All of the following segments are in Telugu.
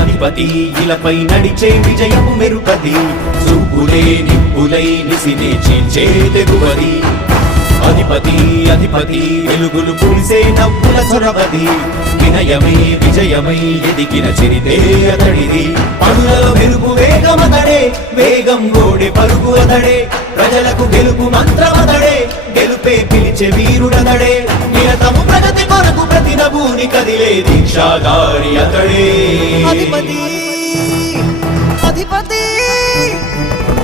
అధిపతి ఇలపై నడిచే విజయము మెరుపది చూపులే నిప్పులై నిసినే చీల్చే తెగువది. అధిపతి అధిపతి వెలుగులు పులిసే నవ్వుల చొరవది వినయమై విజయమై ఎదిగిన చిరితే అతడిది. పనులలో మెరుగు వేగమతడే వేగం గోడె పరుగు అతడే. ప్రజలకు గెలుపు మంత్రమతడే గెలుపే పిలిచే వీరుడతడే. నిరతము ప్రగతి కొరకు ప్రతి నభూని కదిలే దీక్షాగారి అతడే. అధిపతి అధిపతి.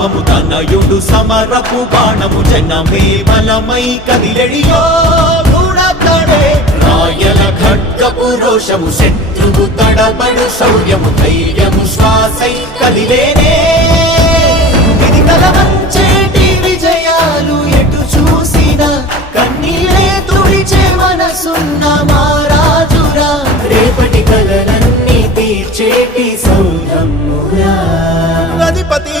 శంఖారావము తనయుడు సమరపు బాణము జనమే బలమై కదిలెడియో గూఢతడే రాయల ఖడ్గపు రోషము శత్రువు తడబడు శౌర్యము ధైర్యము శ్వాసై కదిలేనే. ఇది కలవంచేటి విజయాలు ఎటు చూసిన కన్నీరే తుడిచే మనసున్న మారాజురా రేపటి కలలన్నీ తీర్చేటి సౌరమ్మురా అధిపతి!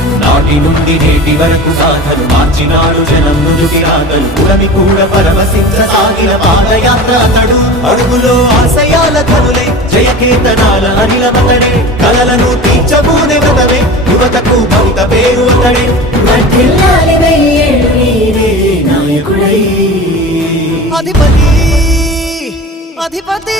నాటి నుండి నేటి వరకు గాథలు మార్చినాడు జనం నుదుటి రాగలు పురమి కూడా పరవశించ సాగిన పాదయాత్ర అతడు. అడుగులో ఆశయాల కనులే జయకేతనాల అనిలమతడే కలలను తీర్చబూనే వ్రతమే యువతకు భవిత పేరు అతడే. అధిపతి అధిపతి.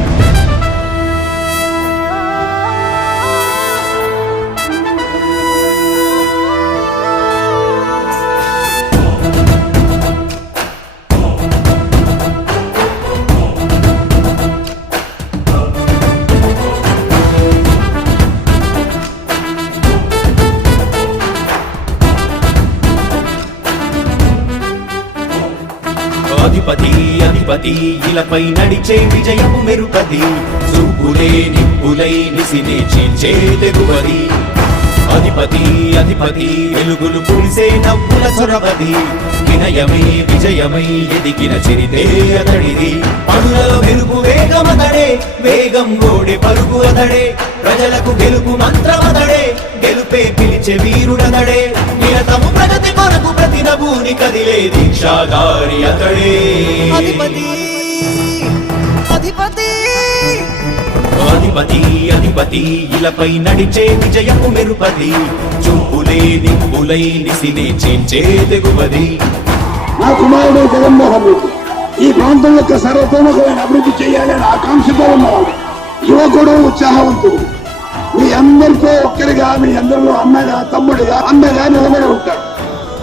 తిరుపతి ఇలపై నడిచే విజయము మెరుపది చూపులే నిప్పులై నిసినే చీల్చే తెగువది. అధిపతి అధిపతి వెలుగులు పులిసే నవ్వుల చొరవది. వినయమై విజయమై ఎదిగిన చిరితే అతడిది. పనులలో మెరుపు వేగమతడే వేగం గోడే పరుగు అతడే. ప్రజలకు గెలుపు మంత్రమతడే గెలుపే పిలిచే వీరుడతడే. నభూని కదిలే దీక్షాగారి అతడే. అధిపతి అధిపతి. అధిపతి అధిపతి ఇలపై నడిచే విజయము మెరుపది చూపులే నిప్పులై నిసినే చేంచే తెగువది. నా కుమారుడు జగన్మోహన్ రెడ్డి ఈ ప్రాంతం యొక్క సర్వతోముఖమైన అభివృద్ధి చేయాలని ఆకాంక్షతో ఉన్నవాడు యువకుడు ఉత్సాహవంతుడు. మీ అందరితో ఒక్కరిగా మీ అందరిలో అన్నగా తమ్ముడిగా అన్నగా నిలబడి ఉంటాడు.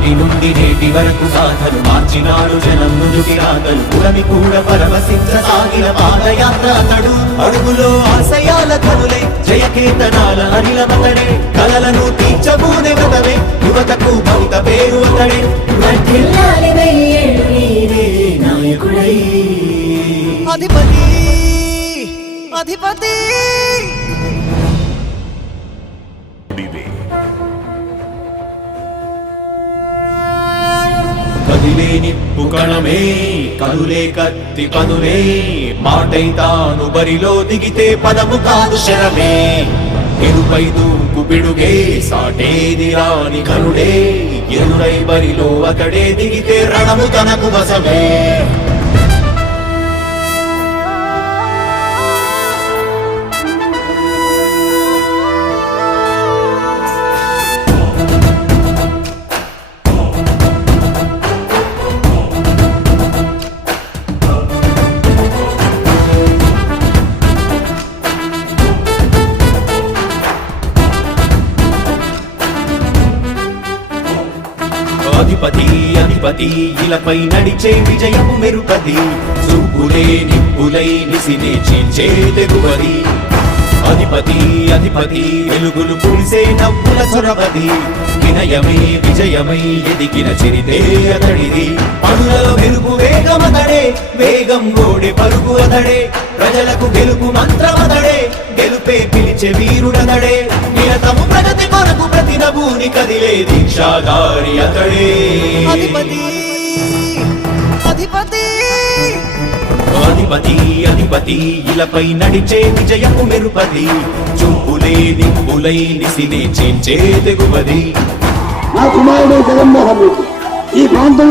నాటి నుండి నేటి వరకు గాథలు మార్చినాడు జనం నుదుటి రాతలు. పురమి కూడా పరవశించ సాగిన పాదయాత్ర అతడు. అడుగులో ఆశయాల కనులే జయకేతనాల అనిలమతడే కలలను తీర్చబూనే వ్రతమే యువతకు భవిత పేరు అతడే. నాయకుడై. అధిపతి అధిపతి. కదిలేని పుకణమే కదులే కనులే కత్తి పదులే మాటై తాను బరిలో దిగితే పదము కాదు శరమే. ఎరుపై దూకు పిడుగే సాటేది రాని కరుడే. ఎరుడై బరిలో అతడే దిగితే రణము తనకు వసమే అధిపతి అధిపతి ఇలపై నడిచే విజయము మెరుపది చూపులే నిప్పులై నిసినే చీల్చే తెగువది. అధిపతి అధిపతి వెలుగులు పులిసే నవ్వుల చొరవది వినయమే విజయమై ఎదిగిన చరితే అతడిది. పనులలో వెలుగు వేగమతడే వేగం గోడే పరుగు అతడే. ప్రజలకు గెలుపు మంత్రమతడే గెలుపే పిలిచే వీరుడతడే. నిరతము ప్రగతి కొరకు ప్రతి నభూని కదిలే దీక్షాగారి అతడే. అధిపతి అధిపతి అధిపతి ఇలపై నడిచే విజయపు మెరుపది చూపులే నిప్పులై నిసినే చేంచే తెగువది. నా కుమారుడు జగన్మోహన్ రెడ్డి. ఈ ప్రాంతం